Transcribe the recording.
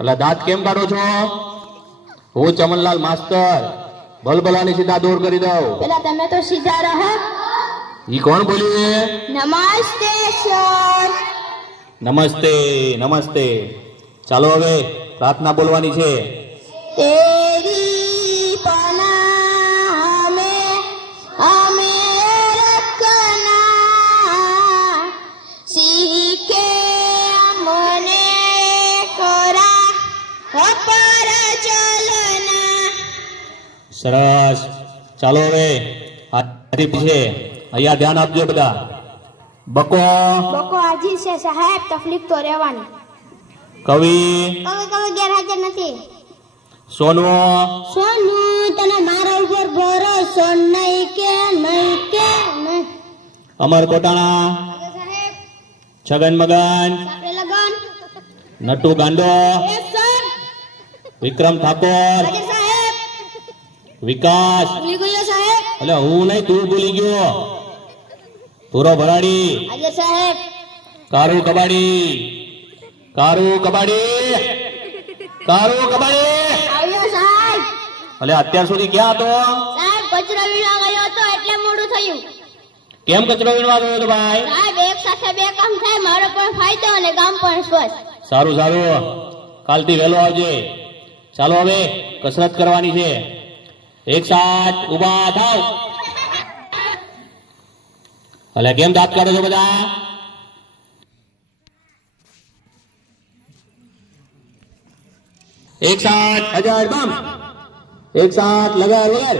એટલે દાંત કેમ કાઢો છો? હું ચમનલાલ માસ્તર ભલભલાની સીધા દૂર કરી દઉં. પેલા તમે તો સીધા રહો. ઈ કોણ બોલ્યું? નમસ્તે સર. નમસ્તે નમસ્તે. ચાલો હવે પ્રાર્થના બોલવાની છે. તેરી પનાહ હमें रखना, सीखे हमने करा पर चलना. સરસ. ચાલો હવે હાથી પીછે અહીંયા ધ્યાન આપજો બધા. બકો બકો હાજી છે સાહેબ, તકલીફ તો રહેવાની. કવિ કવિ ગેરહાજર નથી. સોનુ સોનુ, તને મારા ઉપર ભરોસો નહીં કે નહીં. અમર કોટાણા, સાહેબ છગન મગન, આપણે લગન. નટુ ગાંડો, યસ સર. વિક્રમ ઠાકોર, હાજર સાહેબ. વિકાસ. ભૂલી ગયો સાહેબ. એટલે હું નહીં, તું ભૂલી ગયો. પૂરો ભરાડી, હાજર સાહેબ. કારુ કબાડી, કારુ કબાડી, કારુ કબાડી. આવ્યો સાહેબ. એટલે અત્યાર સુધી ક્યાં હતો? સાહેબ કચરો વીણવા ગયો હતો એટલે મોડું થયું. કેમ કચરો વીણવા ગયો હતો ભાઈ? સાહેબ એક સાથે બે કામ થાય, મારો પણ ફાયદો અને ગામ પણ સ્વસ્થ. સારું સારું, કાલથી વહેલો આવજે. ચાલો હવે કસરત કરવાની છે. એક સાથ ઊભા થાવ. એટલે કેમ દાંત કાઢો છો બધા? એક સાથ અજર બમ, એક સાથ લગાર વગર.